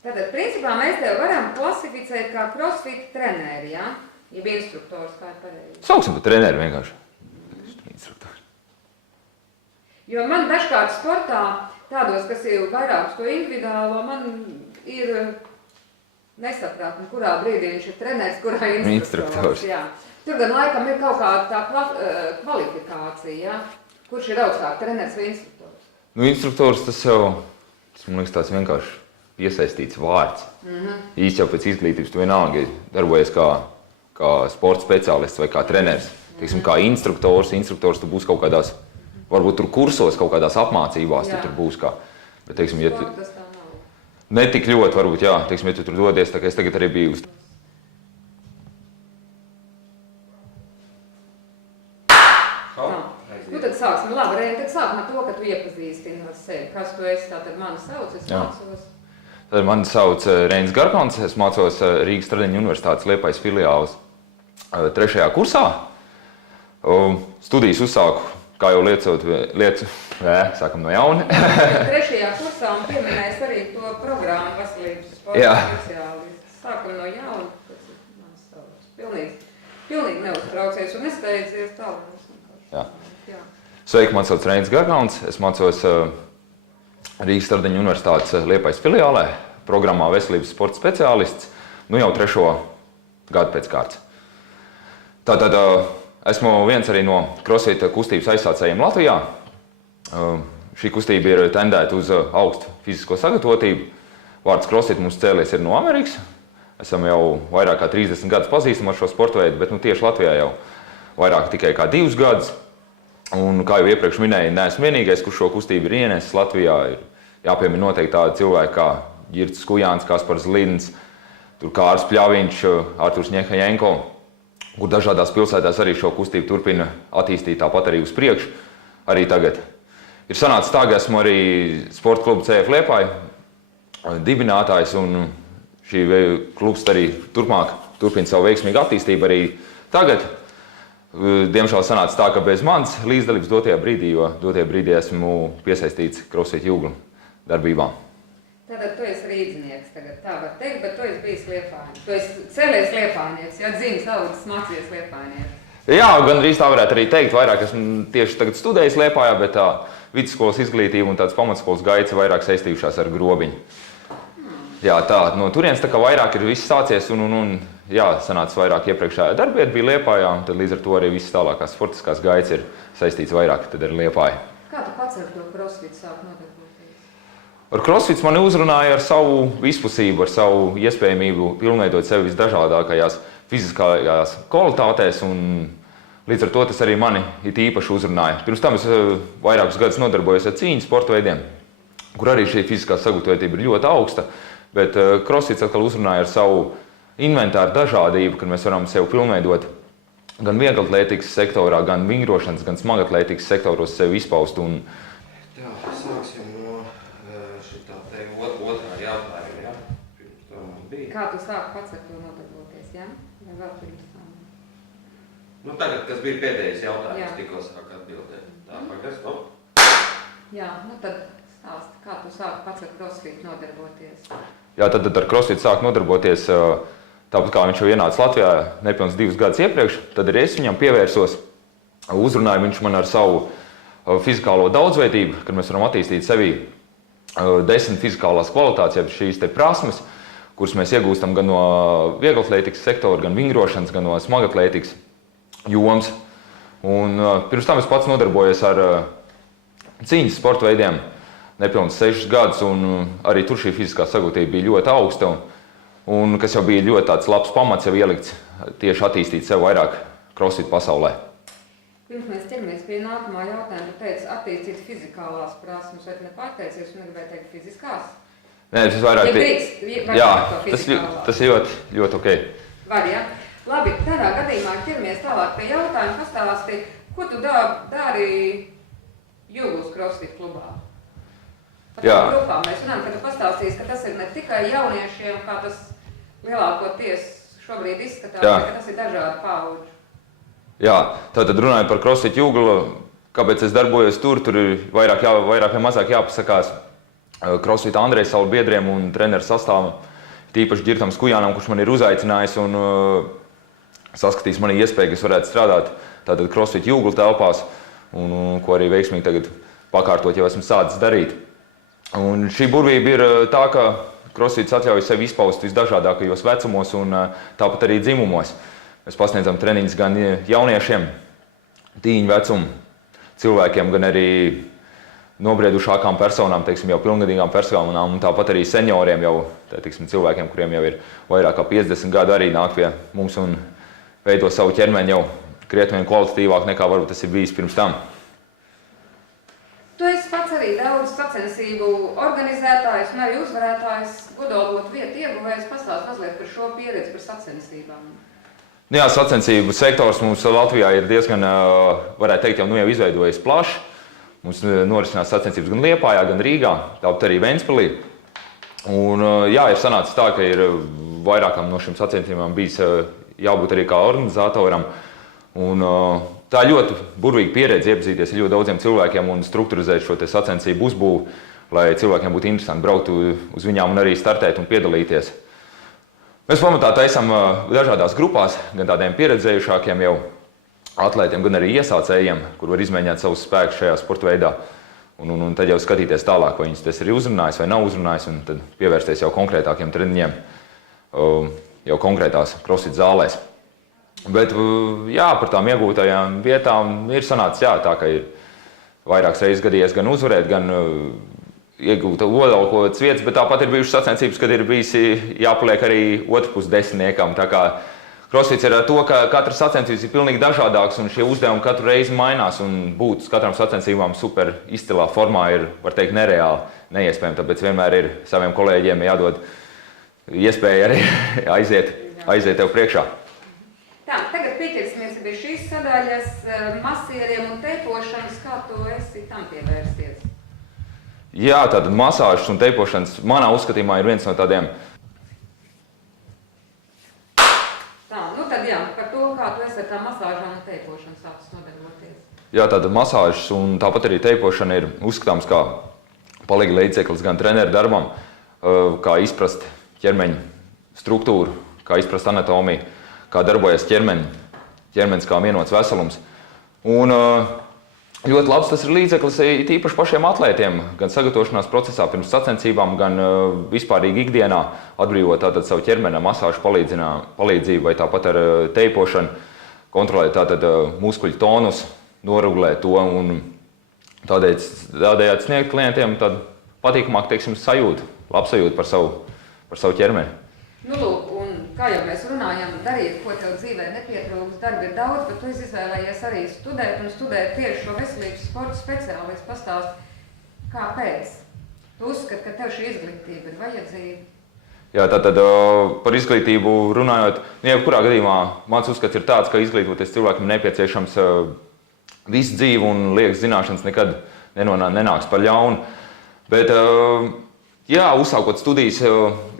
Tātad, principā, mēs tev varam klasificēt kā crossfit treneri, ja? Ja bija instruktors, kā ir pareizi. Sauksim par treneri vienkārši. Jo man dažkārt sportā, tādos, kas ir vairāk to individuālo, man ir nesaprātni, kurā brīdī viņš ir treneris, kurā ir instruktors. Jā. Tur gan laikam ir kaut kāda tā kvalifikācija, ja? Kurš ir augstāk, treneris vai instruktors? Nu, instruktors tas jau, man liekas, tāds vienkārši iesaistīts vārds. Īsti jau pēc izglītības tu vienalga darbojies kā sporta speciālists vai kā treneris. Teiksim, kā instruktors tu būs kaut kādās, varbūt tur kursos, kaut kādās apmācībās, tu tur būs kā. Bet, teiksim, ja tu... Ne tik ļoti, varbūt, jā. Teiksim, ja tu tur dodies, tā kā es tagad arī biju uz... Nu tad sāksim, labi, Reini, tad sākam ar to, ka tu iepazīstini ar sevi. Kas tu esi, tātad mani sauc, es mācos. Tad mani sauc Reinis Garkons, es mācos Rīgas Stradeņu universitātes Liepājas filiāles 3. kursā. Studijas uzsāku, kā jau sākam no jauna. 3. kursā un pieminēs arī to programmu veselības sporta speciālists. Sākam no jauna, tas ir mani sauc. Pilnīgi neuztraucies un nesteidzies tālāk. Jā. Sveiki, man sauc Reinis Garkons, es mācos Rīgas Stradeņu universitātes Liepājas filiālē, programmā veselības sporta speciālists, nu jau 3. gadu pēc kārtas. Tātad esmu viens arī no crossfit kustības aizsācējiem Latvijā. Šī kustība ir tendēta uz augstu fizisko sagatavotību. Vārds crossfit mums cēlies ir no Amerikas. Esam jau vairāk kā 30 gadus pazīstam ar šo sporta veidu, bet nu, tieši Latvijā jau vairāk tikai kā 2 gadus. Un, kā jau iepriekš minēju, neesmu vienīgais, kurš šo kustību ir ienesis Latvijā. Ir jāpiemina noteikti tādi cilvēki kā Ģirts Kujāns, Kaspars Lins, tur Kārs Pļaviņš, Arturs Ņehajenko, kur dažādās pilsētās arī šo kustību turpina attīstīt tāpat arī uz priekšu, arī tagad. Ir sanācis tā, ka esmu arī sporta klubu CF Liepāja dibinātājs, un šī klubs arī turpina savu veiksmīgu attīstību arī tagad. Diemžēl sanāca tā, ka bez manas līdzdalības dotajā brīdī esmu piesaistīts crossfit jūglu darbībām. Tātad tu esi rīdzinieks tagad, tā var teikt, bet tu esi bijis liepājnieks. Tu esi cēlies liepājnieks, ja dzīves audzes mācījies liepājnieks. Jā, gandrīz tā varētu arī teikt. Vairāk esmu tieši tagad studējis Liepājā, bet tā vidusskolas izglītība un tāds pamatskolas gaitas vairāk saistījušās ar grobiņu. Jā, tā, no turienes tā kā vairāk ir viss sācies un jā, sanāca vairāk iepriekšējā darbieta bija Liepājā, un tad līdz ar to arī visas tālākās sportiskās gaitas ir saistīts vairāk tad ar Liepāju. Kā tu pats ar to crossfit sāk nodarboties? Ar crossfit mani uzrunāja ar savu vispusību, ar savu iespējamību pilnveidot sevi visdažādākajās fiziskajās kvalitātēs, un līdz ar to tas arī mani it īpaši uzrunāja. Pirms tam es vairākus gadus nodarbojos ar cīņu sporta veidiem, kur arī šī fiziskā sagatavotība ir ļoti augsta, bet crossfits atkal uzrunāja ar savu inventāru dažādību, kad mēs varam sevi pilnveidot gan vieglatlētikas sektorā, gan vingrošanas, gan smagatlētikas sektoros sevi izpaust. Un... Tā, sāksim no šitā te otrā jautājuma, ja? Pirms to man bija. Kā tu sāki pats ar to nodarboties, ja? Vai vēl pirms tam? Nu tagad, kas bija pēdējais jautājums, tikko sāk atbildēt. Tā, pagaidz, no? Jā, nu tad stāsti, kā tu sāki pats ar crossfit nodarboties? Jā, tad ar crossfit sāk nodarboties, tāpat kā viņš jau ienāca Latvijā nepilns 2 gadus iepriekš, tad arī es viņam pievērsos. Uzrunāja viņš man ar savu fizikālo daudzveidību, kad mēs varam attīstīt sevi 10 fizikālās kvalitātes, ja šīs te prasmes, kuras mēs iegūstam gan no vieglatlētikas sektora, gan vingrošanas, gan no smagatlētikas jomas. Un pirms tam es pats nodarbojos ar cīņas sporta veidiem nepilns 6 gadus, un arī tur šī fiziskā sagatavotība bija ļoti augsta, un kas jau bija ļoti tāds labs pamats jau ielikts tieši attīstīt sev vairāk crossfit pasaulē. Pirms mēs ķeramies pie nākamā jautājuma, tu teici attīstīt fizikālās prasmes, vai tu nepārteicies un negribēji teikt fiziskās? Nē, tas vairāk... Jā, tas ir ļoti ok. Var, ja? Labi, tādā gadījumā ķeramies tālāk pie jautājuma, pastāstīja, ko tu dari jūglas crossfit klubā? Par tām grupām mēs runājam, ka tu pastāstīsi, ka tas ir ne tikai jauniešiem, kā tas lielākoties šobrīd izskatās, bet ka tas ir dažādi paudži. Jā, tātad runājot par crossfit jūglu, kāpēc es darbojos tur ir vairāk vai mazāk jāpasakās CrossFit Andreja Salu biedriem un treneru sastāvam, tīpaši Ģirtam Skujānam, kurš man ir uzaicinājis un saskatījis manī iespēju, ka es varētu strādāt tātad CrossFit Jūglu telpās, un ko arī veiksmīgi tagad pakārtot jau esmu sācis darīt. Un šī burvība ir tā, ka CrossFits atļauj sevi izpaust visdažādākajos vecumos un tāpat arī dzimumos. Mēs pasniedzam treniņus gan jauniešiem, tīņu vecumu cilvēkiem, gan arī nobriedušākām personām, teiksim, jau pilngadīgām personām, un tāpat arī senioriem, jau, teiksim, cilvēkiem, kuriem jau ir vairāk kā 50 gadu, arī nāk pie mums un veido savu ķermeni jau krietni vien kvalitatīvāk nekā varbūt tas ir bijis pirms tam. Tu esi pats arī daudz sacensību organizētājs un arī uzvarētājs, godalgot vietu ieguvējs, pastāst mazliet par šo pieredzi, par sacensībām. Jā, sacensību sektors mums Latvijā ir diezgan, varētu teikt, jau izveidojies plaši. Mums norisinās sacensības gan Liepājā, gan Rīgā, tāpat arī Ventspilī. Un jā, ir sanācis tā, ka ir vairākām no šīm sacensībām bijis jābūt arī kā organizatoram. Un tā ļoti burvīga pieredze iepazīties ar ļoti daudziem cilvēkiem un strukturizēt šo te sacensību uzbūvu, lai cilvēkiem būtu interesanti braukt uz viņām un arī startēt un piedalīties. Mēs pamatā taisam dažādās grupās, gan tādiem pieredzējušākiem jau atlētiem, gan arī iesācējiem, kur var izmēģināt savus spēkus šajā sporta veidā. Un tad jau skatīties tālāk, vai viņus tas ir uzrunājis vai nav uzrunājis, un tad pievērsties jau konkrētākiem treniņiem, jau konkrētās CrossFit zālēs. Bet jā, par tām iegūtajām vietām ir sanācis jā, tā, ka ir vairākas reizes gadījies gan uzvarēt, gan iegūt godalgotas vietas, bet tāpat ir bijušas sacensības, kad ir bijis jāpaliek arī otrpus desmitniekam. Tā kā CrossFits ir ar to, ka katras sacensības ir pilnīgi dažādāks un šie uzdevumi katru reizi mainās un būt uz katrām sacensībām super izcilā formā ir, var teikt, nereāli, neiespējami. Tāpēc vienmēr ir saviem kolēģiem jādod iespēja arī aiziet tev priekšā. Tā, tagad pieķersimies pie šīs sadaļas masieriem un teipošanas, kā tu esi tam pievērsties? Jā, tātad masāžas un teipošanas manā uzskatījumā ir viens no tādiem. Tā, nu tad jā, par to, kā tu esi ar tā masāžām un teipošanu sācis nodarboties. Jā, tātad masāžas un tāpat arī teipošana ir uzskatāms kā palīga līdzeklis gan treneru darbam, kā izprast ķermeņa struktūru, kā izprast anatomiju, kā darbojas ķermenis kā vienots veselums. Un ļoti labs tas ir līdzeklis tīpaši pašiem atlētiem, gan sagatavošanās procesā pirms sacensībām, gan vispārīgi ikdienā atbrīvot tātad savu ķermeni masāžu palīdzību vai tāpat ar teipošanu, kontrolēt tātad muskuļu tonus, noregulēt to un tādējādi sniegt klientiem tādu patīkamāku, teiksim, sajūtu, labsajūtu par savu ķermeni. Nu, lūk, un kā jau mēs runājam, dariet, ko tev dzīvē nepietrūks, darba ir daudz, bet tu izvēlējies arī studēt tieši šo veselības sporta speciālistu. Pastāst, kāpēc? Tu uzskati, ka tev šī izglītība ir vajadzīga? Jā, tātad par izglītību runājot, jebkurā gadījumā mans uzskats ir tāds, ka izglītoties cilvēkam nepieciešams visu dzīvi un liekas zināšanas nekad nenāks par ļaunu. Bet jā, uzsākot studijas,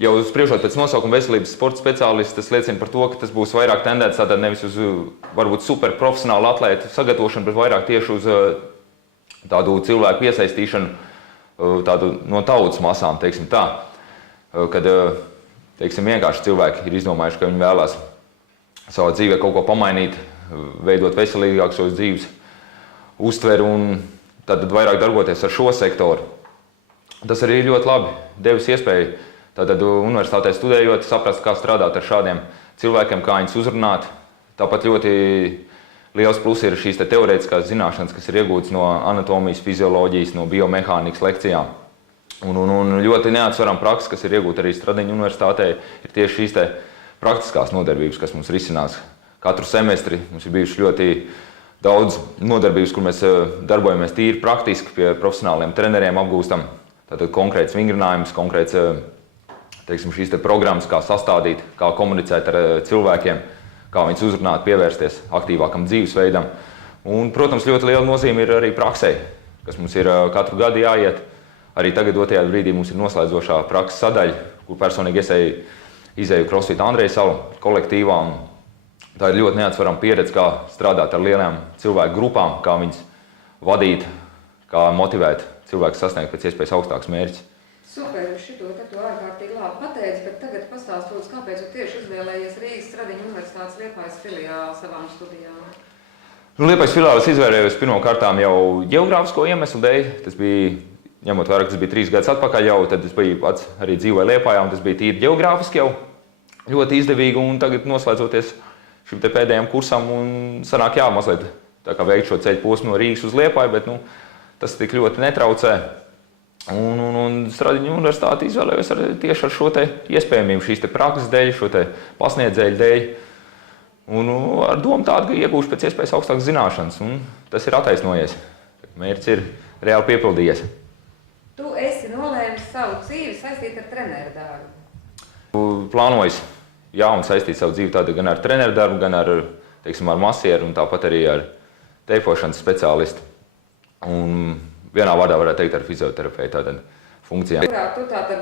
jau spriežot pēc nosaukuma veselības sporta speciālists, tas liecina par to, ka tas būs vairāk tendēts tātad nevis uz varbūt super profesionālu atlētu sagatavošanu, bet vairāk tieši uz tādu cilvēku iesaistīšanu tādu no tautas masām, teiksim tā. Kad, teiksim, vienkārši cilvēki ir izdomājuši, ka viņi vēlās savā dzīvē kaut ko pamainīt, veidot veselīgāku savas dzīves uztveru un tad vairāk darboties ar šo sektoru. Tas arī ļoti labi devis iespēju tātad universitātē studējot, saprast, kā strādāt ar šādiem cilvēkiem, kā viņus uzrunāt. Tāpat ļoti liels plus ir šīs teorētiskās zināšanas, kas ir iegūtas no anatomijas, fizioloģijas, no biomehānikas lekcijām. Un ļoti neatsveram praksa, kas ir iegūta arī Stradiņa universitātē, ir tieši šīs praktiskās nodarbības, kas mums risinās katru semestri. Mums ir bijuši ļoti daudz nodarbības, kur mēs darbojamies tīri praktiski pie profesionāliem treneriem, apgūstam tātad konkrēts vingrinājums, konkrēts, teiksim, šīs programmas, kā sastādīt, kā komunicēt ar cilvēkiem, kā viņus uzrunāt, pievērsties aktīvākam dzīvesveidam. Un, protams, ļoti liela nozīme ir arī praksē, kas mums ir katru gadu jāiet. Arī tagad dotajā brīdī mums ir noslēdzošā prakses sadaļa, kur personīgi izēju CrossFit Andreja Salu kolektīvā. Tā ir ļoti neatsverama pieredze, kā strādāt ar lielām cilvēku grupām, kā viņus vadīt, kā motivēt cilvēks sasniegt pēc iespējas augstāks mērķis. Super, šito te tu ārkārtīgi labi pateici, bet tagad pastāst lūdzu, kāpēc tu tieši izvēlējies Rīgas Stradiņu Universitātes Liepājas filiāli savām studijām? Liepājas filiālis izvērējos pirmām kārtām jau ģeogrāfisko iemeslu dēļ. Tas bija, ņemot vērā, ka tas bija 3 gadus atpakaļ jau, tad es biju pats arī dzīvoju Liepājā, un tas bija tīri ģeogrāfiski jau ļoti izdevīgi, un tagad noslēdzoties šim te pēdējiem kursam, un sanāk mazliet tā kā veikt šo ceļu posmu no Rīgas uz Liepāju, bet tas tik ļoti netraucē. Un Stradiņu universitāti izvēlējos tieši ar šo te iespējamību, šīs te prakses dēļ, šo te pasniedzēju dēļ. Un ar domu tādu, ka iegūšu pēc iespējas augstākas zināšanas. Un tas ir attaisnojies. Mērķis ir reāli piepildījies. Tu esi nolēmis savu dzīvi saistīt ar treneru darbu. Plānojis, un saistīt savu dzīvi tādu gan ar treneru darbu, gan ar masieru un tāpat arī ar teipošanas speciālistu. Un vienā vārdā varētu teikt ar fizioterapeitu tādām funkcijām. Kurā tu tātad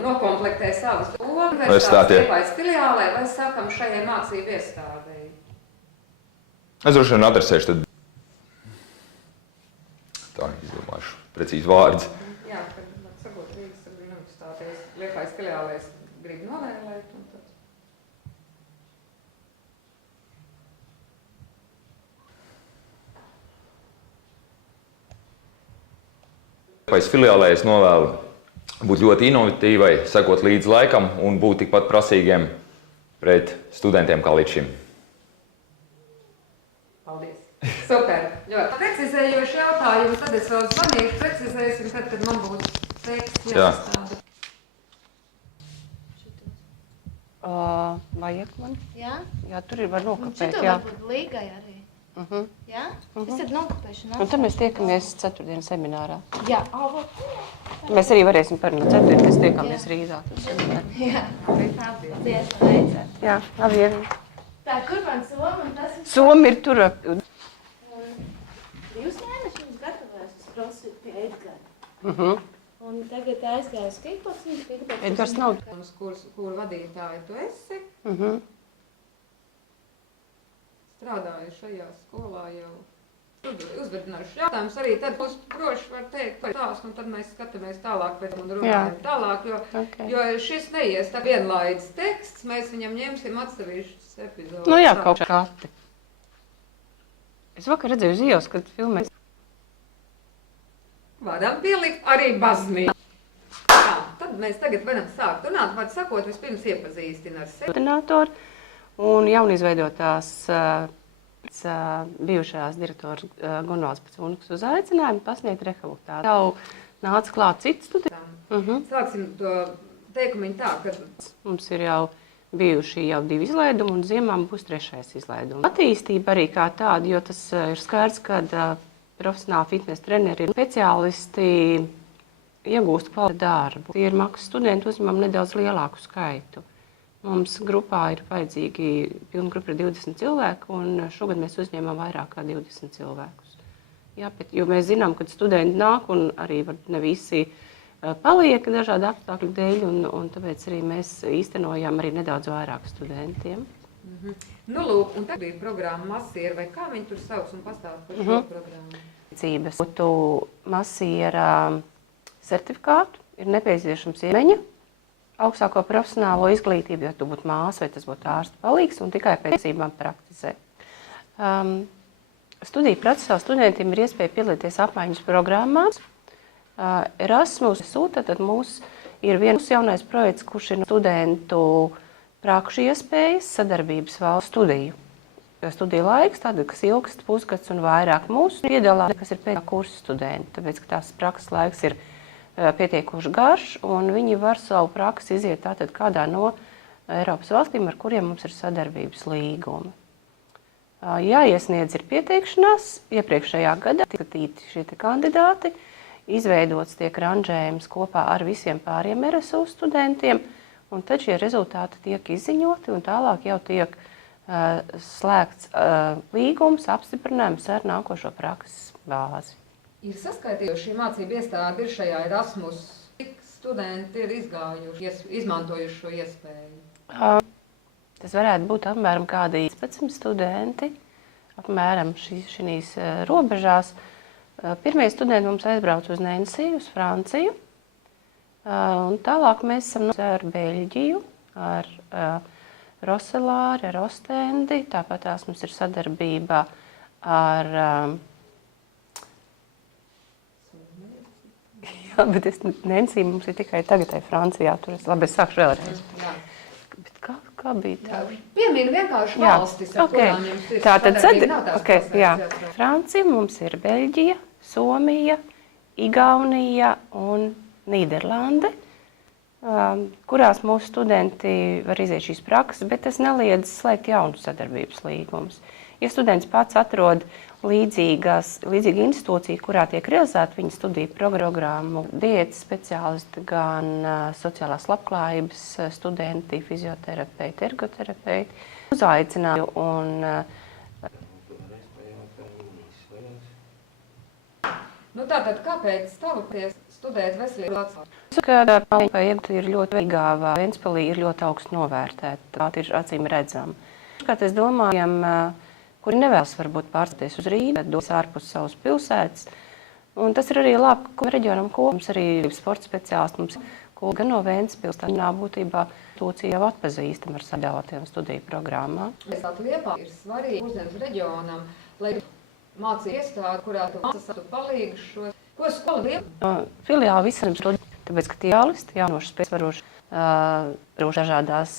nokomplektēji savas universitātes Liepājas filiālē vai sākam šajai mācību iestādei? Es droši vien adresēšu tad tā, izdomāšu precīzi vārdus. Jā, kad var sakot Rīgas Stradiņu Universitātes Liepājas filiālē es gribu novēlēt un tad. Liepājas filiālē es novēlu būt ļoti inovatīvai, sekot līdz laikam un būt tikpat prasīgiem pret studentiem kā līdz šim. Paldies! Super! Ļoti precizējoši jautājumi, tad es vēl zvanīšu, precizēsim, tad, kad man būs teksts jāstāda. Vajag man? Jā? Jā, tur ir var nokapēt, Šito jā. varbūt līgai arī. Jā? Es tad nokapēšu. Un tad mēs tiekamies ceturtdien seminārā. Jā, Mēs arī varēsim parunāt ceturtdien, mēs tiekamies Rīgā. Jā, paldies, veicēt. Jā, labi. Tā, kur man soma un tas ir? Soma ir tur. 2 mēneši mums gatavojās uz CrossFit pie Edgara. Un tagad aizgāju uz kickboxingu. Edgars nav. Kur vadītāji tu esi? Strādāju šajā skolā jau. Uzvedināšu jautājumus arī tad būs droši var teikt par tās, un tad mēs skatāmies tālāk pēc un runājam tālāk, jo šis neies tā vienlaidz teksts, mēs viņam ņemsim atsevišķus epizodus. Nu jā, kaut kādi. Es vakar redzēju uz ielas, kad filmēs. Varam pielikt arī baznīcu. Jā, tad mēs tagad varam sākt runāt, var sakot, vispirms iepazīstina ar sevi. Koordinātori un jaunizveidotās bijušās direktors Gunvalds Pacūniks uz aicinājumu pasniegt rehabilitāciju. Jau nāca klāt cits studenti. Sāksim to teikumiņu tā, ka mums ir jau bijuši jau 2 izlaidumi un ziemām būs 3. izlaidums. Attīstība arī kā tāda, jo tas ir skaidrs, kad profesionāli fitness treneri ir speciālisti iegūst kvalitāti darbu. Tie ir maksas studenti uzņemam nedaudz lielāku skaitu. Mums grupā ir vajadzīgi, pilna grupa ir 20 cilvēku, un šogad mēs uzņēmām vairāk kā 20 cilvēkus. Jā, bet, jo mēs zinām, ka studenti nāk, un arī ne visi paliek dažādu apstākļu dēļ, un tāpēc arī mēs īstenojām arī nedaudz vairāk studentiem. Nu, lūk, un tagad ir programma Masiera, vai kā viņi tur sauc un pastāv par šo programmu? Būtu Masiera certifikātu, ir nepieciešams iemeņa, augstāko profesionālo izglītību, jo tu būtu māsa vai tas būtu ārsta palīgs un tikai pēc tiesībām praktizē. Studiju procesā studentiem ir iespēja piedalīties apmaiņas programmās. Erasmus sūta, tad mums ir viens jaunais projekts, kurš ir studentu prakšu iespējas sadarbības valsts studiju. Studiju laiks, tāda, kas ilgst pusgads un vairāk mūsu piedalās, kas ir pēdējā kursa studenti, tāpēc, ka tās prakses laiks ir pietiekoši garš, un viņi var savu praksi iziet tātad kādā no Eiropas valstīm, ar kuriem mums ir sadarbības līgumi. Jāiesniedz ir pieteikšanās, iepriekšējā gadā skatīti šie kandidāti, izveidots tiek ranžējums kopā ar visiem pāriem RSU studentiem, un tad šie rezultāti tiek izziņoti, un tālāk jau tiek slēgts līgums, apstiprinājums ar nākošo prakses bāzi. Ir saskaitījuši šī mācība iestāde ir šajā Erasmus, cik studenti ir izgājuši, izmantojuši šo iespēju? Tas varētu būt apmēram kādi 15 studenti, apmēram šīs robežās. Pirmie studenti mums aizbrauc uz Nensiju, uz Franciju. Un tālāk mēs esam ar Beļģiju, ar Roselāri, ar Ostendi. Tāpat tās mums ir sadarbība ar... Jā, bet Nancy mums ir tikai tagad Francijā. Tur es sākšu vēlreiz. Bet kā bija tā? Piemīnu vienkārši valstis, ar kurām jums ir sadarbība. Jā. Francija mums ir Beļģija, Somija, Igaunija un Nīderlande, kurās mūsu studenti var iziet šīs prakses, bet tas neliedz slēgt jaunus sadarbības līgumus. Ja students pats atrod līdzīgu institūciju, kurā tiek realizēta viņa studiju programmu, diētas speciālisti, gan sociālās labklājības studenti, fizioterapeiti, ergoterapeiti, uzaicināju un tātad, kāpēc tavuties studēt veselības Iegūt ir ļoti veigāvā. Ventspilī ir ļoti augstu novērtēta. Tā ir acīm redzama. Kā es domājam, kuri nevēlas varbūt pārstāties uz Rīgu, bet dos ārpus savas pilsētas. Un tas ir arī labi, ko reģionam kopums arī sporta speciālisti mums, ko gan no Ventspils, tā būtībā institūcija jau atpazīstam ar sadalātiem studiju programmām. Liepā ir svarīgi Kurzemes reģionam, lai mācību iestādi, kurā tu mācās, palīdzi šo. Ko skola Liepā? Filiāli visam studiju, tāpēc, ka tie jālisti jaunoši spēcvaroši dažādās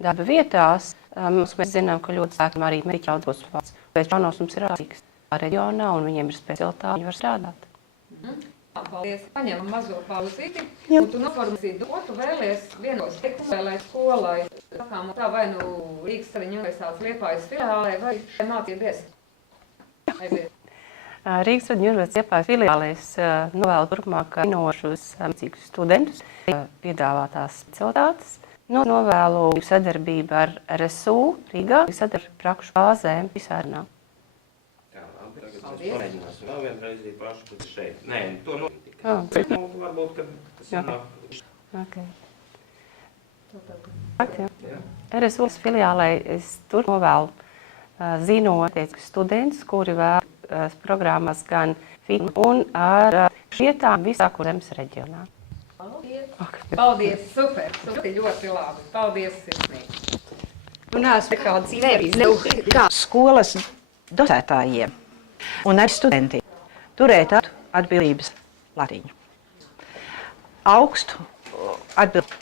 darba vietās. Mēs zinām, ka ļoti cilvēkiem arī mediķi audzos vārds. Pēc jaunos mums ir ārīgs reģionā un viņiem ir specialitāte, viņi var strādāt. Paldies. Paņemam mazo pauzīti, un tu noformāsi dotu vēlies vienos teikumus vēlai skolai. Sakām, tā vai nu Rīgas Saviņu universitātes Liepājas filiālē vai šai mācību iestādi. Aiziet. Rīgas Saviņu universitātes Liepājas filiālēs novēlu turpmāk zinošus mācīgus studentus, piedāvātās specialitātes. Novēlu sadarbību ar RSU Rīgā, sadarbību prakšu bāzēm visārnā. Tagad es pareiģināšu vēl vienreiz pašu, kad šeit. Nē, to tikai. Varbūt, ka tas nāk. RSU filiālē es tur novēlu zinot studentus, kuri vēl programmas gan fit un ar vietām visā Kurzemes reģionā. Paldies, super, ļoti labi. Paldies, sirsnīgi. Un esmu kāds vērīs kā skolas docētājiem un arī studentiem turēt atbildības latiņu. Augstu atbildību,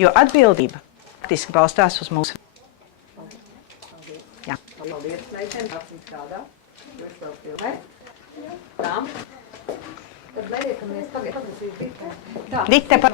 jo atbildība faktiski balstās uz mūsu. Jā. Paldies, meitene, apsim strādā. Jūs vēl filmēt. Tām. Tad liekamies tagad, tas ir dikte. Dikte par...